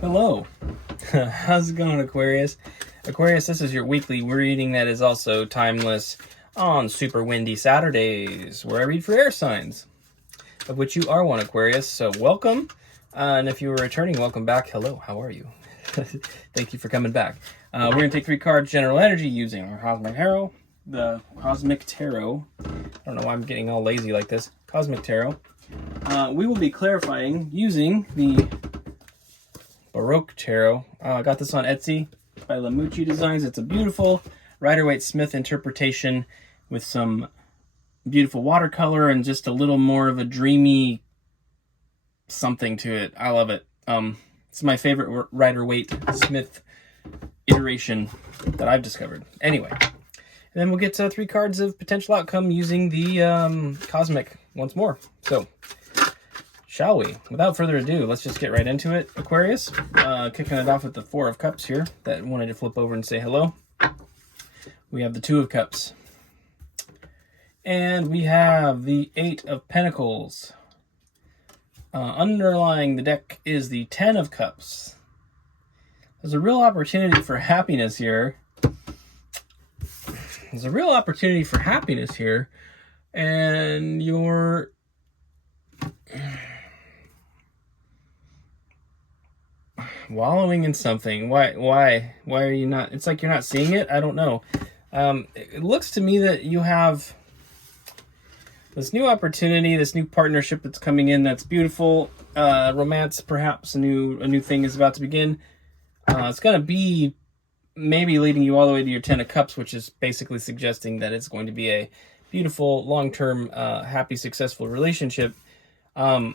Hello. How's it going, Aquarius? Aquarius, this is your weekly reading that is also timeless on super windy Saturdays, where I read for air signs, of which you are one, Aquarius. So welcome. And if you were returning, welcome back. Hello, how are you? Thank you for coming back. We're going to take 3 cards, general energy, using our Cosmic Tarot. The Cosmic Tarot. I don't know why I'm getting all lazy like this. Cosmic Tarot. We will be clarifying using the Baroque Tarot. I got this on Etsy by Lamucci Designs. It's a beautiful Rider-Waite-Smith interpretation with some beautiful watercolor and just a little more of a dreamy something to it. I love it. It's my favorite Rider-Waite-Smith iteration that I've discovered. Anyway, and then we'll get 3 cards of potential outcome using the Cosmic once more. So, shall we? Without further ado, let's just get right into it, Aquarius. Kicking it off with the 4 of Cups here that wanted to flip over and say hello. We have the 2 of Cups. And we have the 8 of Pentacles. Underlying the deck is the 10 of Cups. There's a real opportunity for happiness here. And you're wallowing in something. Why are you not? It's like you're not seeing it. I don't know. It looks to me that you have this new opportunity, this new partnership that's coming in. That's beautiful. Romance, perhaps a new thing is about to begin. It's going to be maybe leading you all the way to your 10 of Cups, which is basically suggesting that it's going to be a beautiful, long-term, happy, successful relationship. But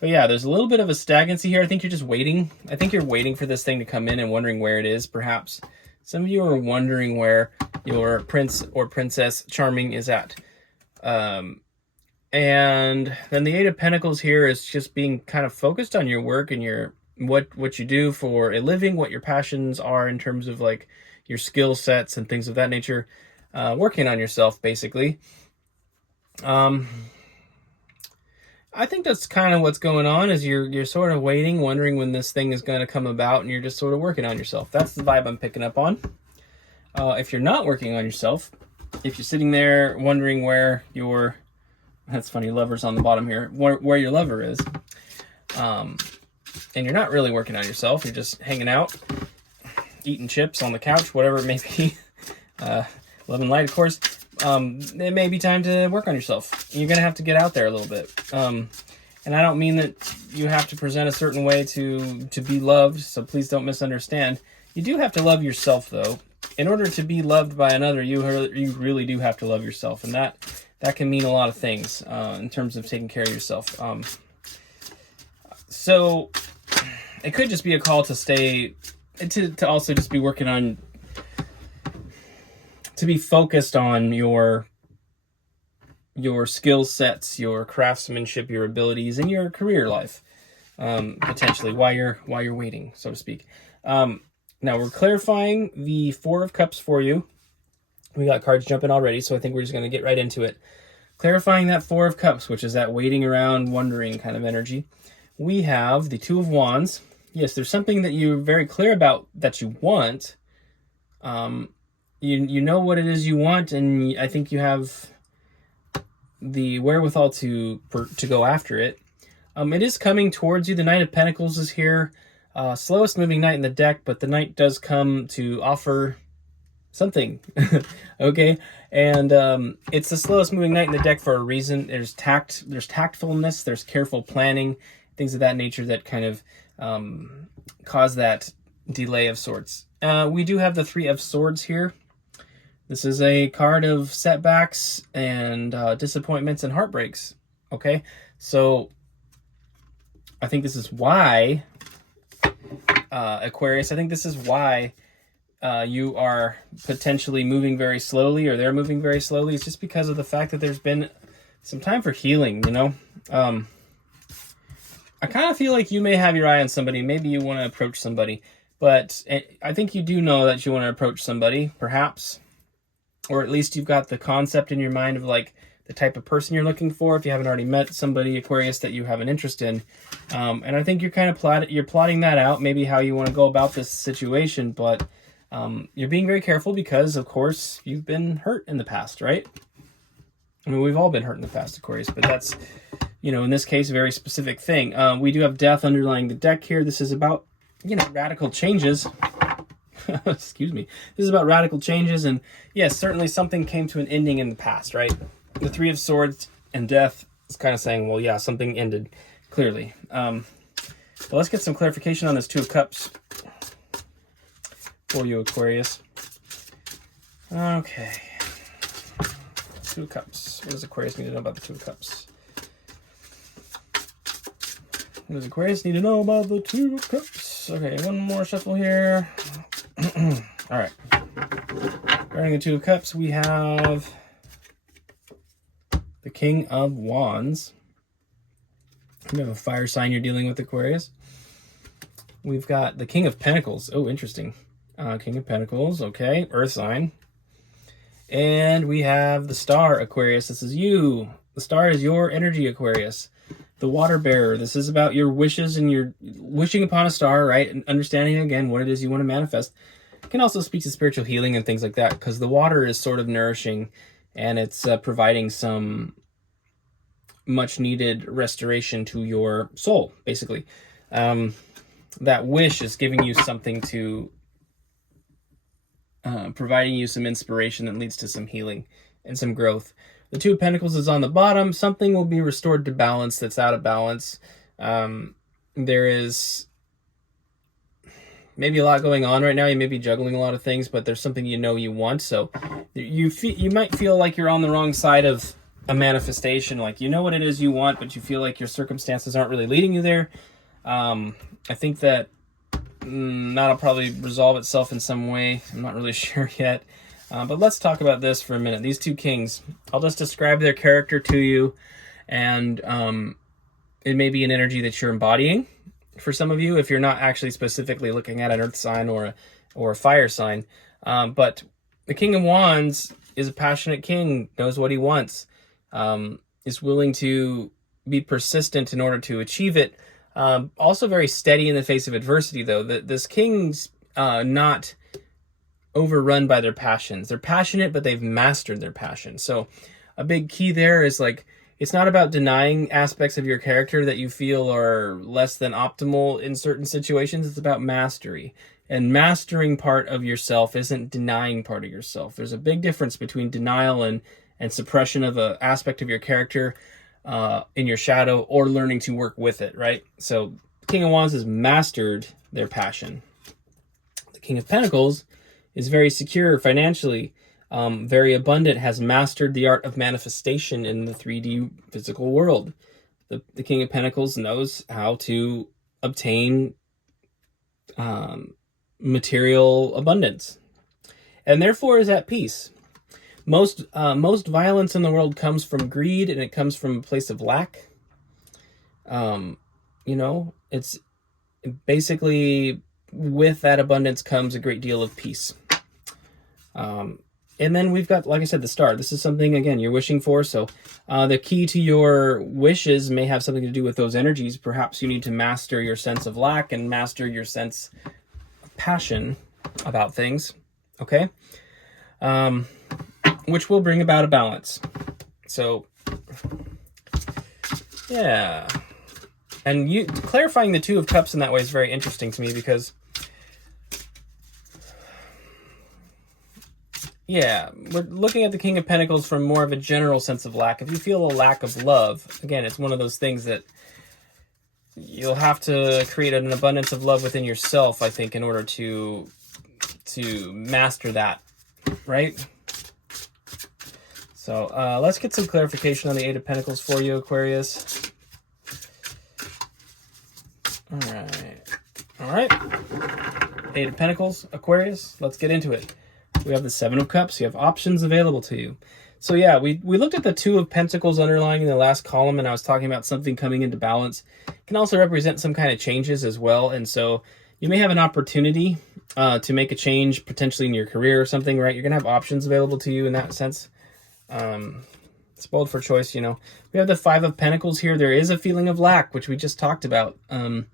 yeah, there's a little bit of a stagnancy here. I think you're just waiting. I think you're waiting for this thing to come in and wondering where it is, perhaps. Some of you are wondering where your prince or princess charming is at. And then the 8 of Pentacles here is just being kind of focused on your work and your what you do for a living, what your passions are in terms of like your skill sets and things of that nature. Working on yourself, basically. I think that's kind of what's going on, is you're sort of waiting, wondering when this thing is going to come about, and you're just sort of working on yourself. That's the vibe I'm picking up on. If you're not working on yourself, if you're sitting there wondering where your, that's funny, lover's on the bottom here, where your lover is, and you're not really working on yourself, you're just hanging out, eating chips on the couch, whatever it may be, loving light, of course, it may be time to work on yourself. You're going to have to get out there a little bit. And I don't mean that you have to present a certain way to be loved, so please don't misunderstand. You do have to love yourself, though. In order to be loved by another, you really do have to love yourself, and that can mean a lot of things in terms of taking care of yourself. So it could just be a call to stay, to also just be working on, to be focused on your skill sets, your craftsmanship, your abilities, and your career life, potentially while you're waiting, so to speak. Now we're clarifying the 4 of Cups for you. We got cards jumping already, so I think we're just going to get right into it. Clarifying that 4 of Cups, which is that waiting around, wondering kind of energy. We have the 2 of Wands. Yes, there's something that you're very clear about that you want. You know what it is you want, and I think you have the wherewithal to go after it. It is coming towards you. The Knight of Pentacles is here. Slowest moving knight in the deck, but the knight does come to offer something. Okay? And it's the slowest moving knight in the deck for a reason. There's tactfulness, there's careful planning, things of that nature that kind of cause that delay of sorts. We do have the 3 of Swords here. This is a card of setbacks and disappointments and heartbreaks. Okay? So I think this is why, Aquarius, I think this is why you are potentially moving very slowly, or they're moving very slowly. It's just because of the fact that there's been some time for healing, you know? I kind of feel like you may have your eye on somebody. Maybe you want to approach somebody. But I think you do know that you want to approach somebody, perhaps. Or at least you've got the concept in your mind of like the type of person you're looking for, if you haven't already met somebody, Aquarius, that you have an interest in. And I think you're kind of plotting that out, maybe how you want to go about this situation, but you're being very careful because, of course, you've been hurt in the past, right? I mean, we've all been hurt in the past, Aquarius, but that's, in this case, a very specific thing. We do have death underlying the deck here. This is about, radical changes. Excuse me. This is about radical changes, and yes, certainly something came to an ending in the past, right? The Three of Swords and death is kind of saying, well, yeah, something ended, clearly. But let's get some clarification on this Two of Cups for you, Aquarius. Okay. Two of Cups. What does Aquarius need to know about the Two of Cups? What does Aquarius need to know about the Two of Cups? Okay, one more shuffle here. All right. Regarding the Two of Cups, we have the King of Wands. We have a fire sign you're dealing with, Aquarius. We've got the King of Pentacles. Oh, interesting. King of Pentacles, okay. Earth sign. And we have the Star, Aquarius. This is you. The Star is your energy, Aquarius. The Water Bearer. This is about your wishes and your wishing upon a star, right? And understanding, again, what it is you want to manifest. It can also speak to spiritual healing and things like that, because the water is sort of nourishing, and it's providing some much-needed restoration to your soul, basically. That wish is giving you something to... providing you some inspiration that leads to some healing and some growth. The Two of Pentacles is on the bottom. Something will be restored to balance that's out of balance. There is maybe a lot going on right now. You may be juggling a lot of things, but there's something you want. So you might feel like you're on the wrong side of a manifestation. Like you know what it is you want, but you feel like your circumstances aren't really leading you there. I think that that'll probably resolve itself in some way. I'm not really sure yet. But let's talk about this for a minute. These two kings, I'll just describe their character to you, and it may be an energy that you're embodying for some of you if you're not actually specifically looking at an earth sign or a fire sign. But the King of Wands is a passionate king, knows what he wants, is willing to be persistent in order to achieve it. Also very steady in the face of adversity, though. This king's not overrun by their passions. They're passionate, but they've mastered their passion. So a big key there is, like, it's not about denying aspects of your character that you feel are less than optimal in certain situations. It's about mastery. And mastering part of yourself isn't denying part of yourself. There's a big difference between denial and suppression of an aspect of your character in your shadow, or learning to work with it, right? So the King of Wands has mastered their passion. The King of Pentacles is very secure financially, very abundant, has mastered the art of manifestation in the 3D physical world. The King of Pentacles knows how to obtain material abundance, and therefore is at peace. Most violence in the world comes from greed, and it comes from a place of lack. It's basically, with that abundance comes a great deal of peace. And then we've got, like I said, the Star. This is something, again, you're wishing for. So the key to your wishes may have something to do with those energies. Perhaps you need to master your sense of lack and master your sense of passion about things. Okay? Which will bring about a balance. So, yeah. And clarifying the Two of Cups in that way is very interesting to me, because yeah, we're looking at the King of Pentacles from more of a general sense of lack. If you feel a lack of love, again, it's one of those things that you'll have to create an abundance of love within yourself, I think, in order to master that, right? So let's get some clarification on the Eight of Pentacles for you, Aquarius. All right. Eight of Pentacles, Aquarius, let's get into it. We have the Seven of Cups. You have options available to you. So yeah, we looked at the Two of Pentacles underlying in the last column, and I was talking about something coming into balance. It can also represent some kind of changes as well. And so you may have an opportunity to make a change potentially in your career or something, right? You're going to have options available to you in that sense. spoiled for choice, you know. We have the Five of Pentacles here. There is a feeling of lack, which we just talked about. A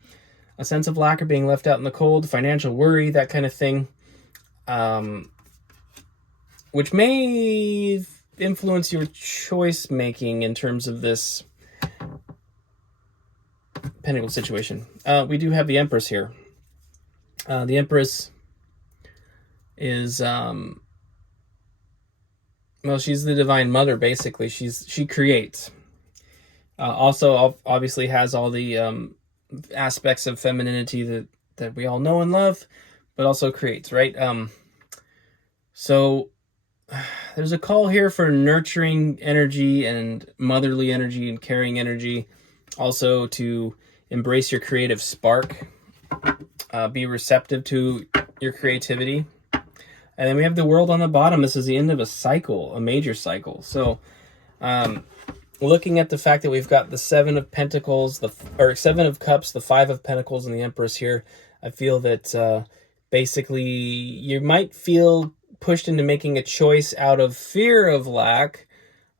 sense of lack or being left out in the cold, financial worry, that kind of thing. Which may influence your choice making in terms of this Pentacle situation. We do have the Empress here. The Empress is well, she's the Divine Mother, basically. She creates. Also, obviously, has all the aspects of femininity that we all know and love, but also creates, right? So there's a call here for nurturing energy and motherly energy and caring energy. Also to embrace your creative spark. Be receptive to your creativity. And then we have the World on the bottom. This is the end of a cycle, a major cycle. So looking at the fact that we've got the Seven of Pentacles, or Seven of Cups, the Five of Pentacles, and the Empress here, I feel that basically you might feel pushed into making a choice out of fear of lack,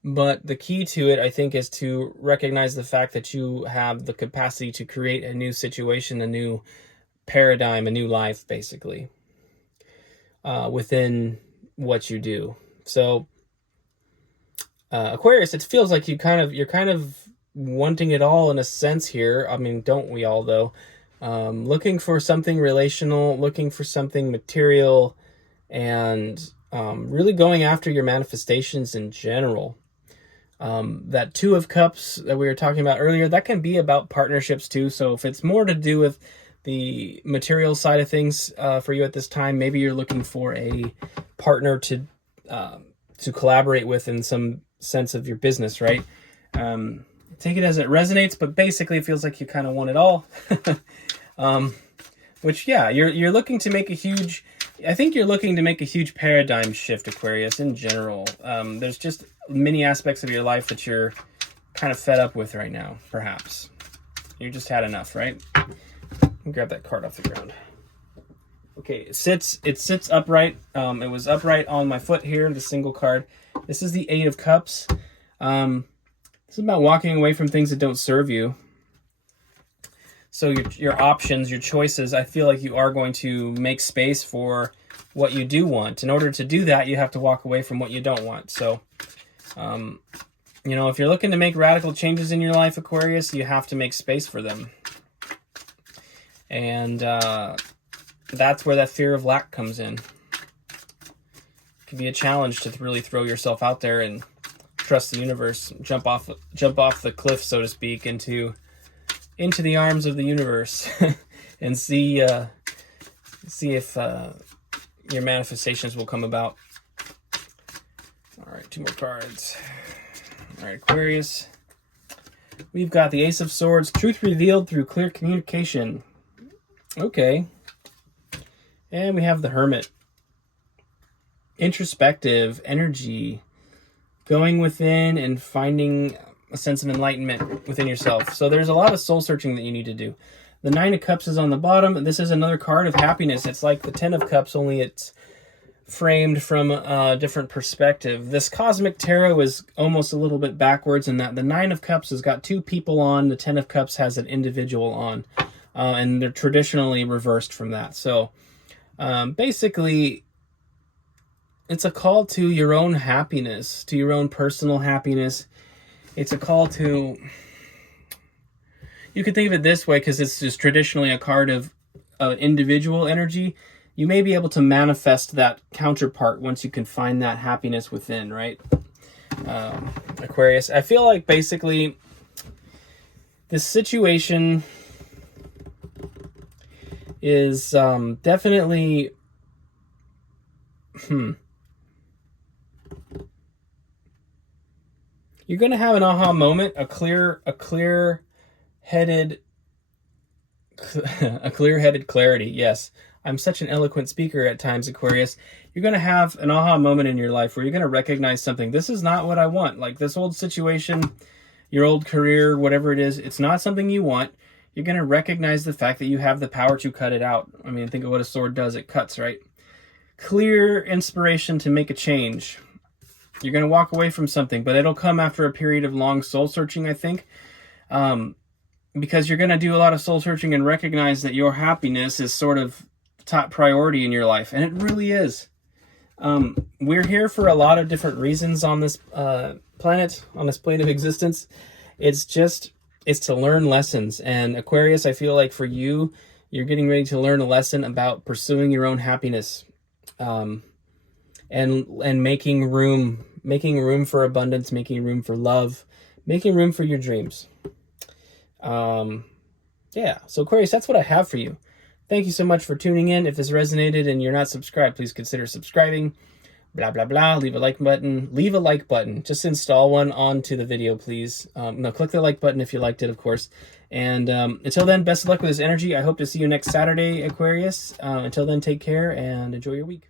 but the key to it, I think, is to recognize the fact that you have the capacity to create a new situation, a new paradigm, a new life, basically, within what you do. So Aquarius, it feels like you're kind of wanting it all in a sense here. I mean, don't we all, though? Looking for something relational, looking for something material, and really going after your manifestations in general. That Two of Cups that we were talking about earlier, that can be about partnerships too. So if it's more to do with the material side of things for you at this time, maybe you're looking for a partner to collaborate with in some sense of your business, right? Take it as it resonates, but basically it feels like you kind of want it all. Which, yeah, you're looking to make a huge... I think you're looking to make a huge paradigm shift, Aquarius, in general. There's just many aspects of your life that you're kind of fed up with right now, perhaps. You just had enough, right? Grab that card off the ground. Okay, it sits upright. It was upright on my foot here, the single card. This is the Eight of Cups. This is about walking away from things that don't serve you. So your options, your choices, I feel like you are going to make space for what you do want. In order to do that, you have to walk away from what you don't want. So, you know, if you're looking to make radical changes in your life, Aquarius, you have to make space for them. And that's where that fear of lack comes in. It can be a challenge to really throw yourself out there and trust the universe, jump off the cliff, so to speak, into the arms of the universe and see if your manifestations will come about. All right, two more cards. All right, Aquarius. We've got the Ace of Swords, truth revealed through clear communication. Okay. And we have the Hermit. Introspective energy. Going within and finding a sense of enlightenment within yourself. So there's a lot of soul searching that you need to do. The Nine of Cups is on the bottom. This is another card of happiness. It's like the Ten of Cups, only it's framed from a different perspective. This Cosmic Tarot is almost a little bit backwards in that the Nine of Cups has got two people on. The Ten of Cups has an individual on. And they're traditionally reversed from that. So basically, it's a call to your own happiness, to your own personal happiness. It's a call to... You could think of it this way, because it's just traditionally a card of individual energy. You may be able to manifest that counterpart once you can find that happiness within, right? Aquarius, I feel like basically this situation is definitely... You're going to have an aha moment, a clear-headed clarity. Yes, I'm such an eloquent speaker at times, Aquarius. You're going to have an aha moment in your life where you're going to recognize something. This is not what I want. Like this old situation, your old career, whatever it is, it's not something you want. You're going to recognize the fact that you have the power to cut it out. I mean, think of what a sword does. It cuts, right? Clear inspiration to make a change. You're going to walk away from something, but it'll come after a period of long soul searching, I think. Because you're going to do a lot of soul searching and recognize that your happiness is sort of top priority in your life. And it really is. We're here for a lot of different reasons on this planet, on this plane of existence. It's to learn lessons. And Aquarius, I feel like for you, you're getting ready to learn a lesson about pursuing your own happiness. And making room for abundance, making room for love, making room for your dreams. Yeah, so Aquarius, that's what I have for you. Thank you so much for tuning in. If this resonated and you're not subscribed, please consider subscribing. Blah, blah, blah. Leave a like button. Leave a like button. Just install one onto the video, please. No, click the like button if you liked it, of course. And until then, best of luck with this energy. I hope to see you next Saturday, Aquarius. Until then, take care and enjoy your week.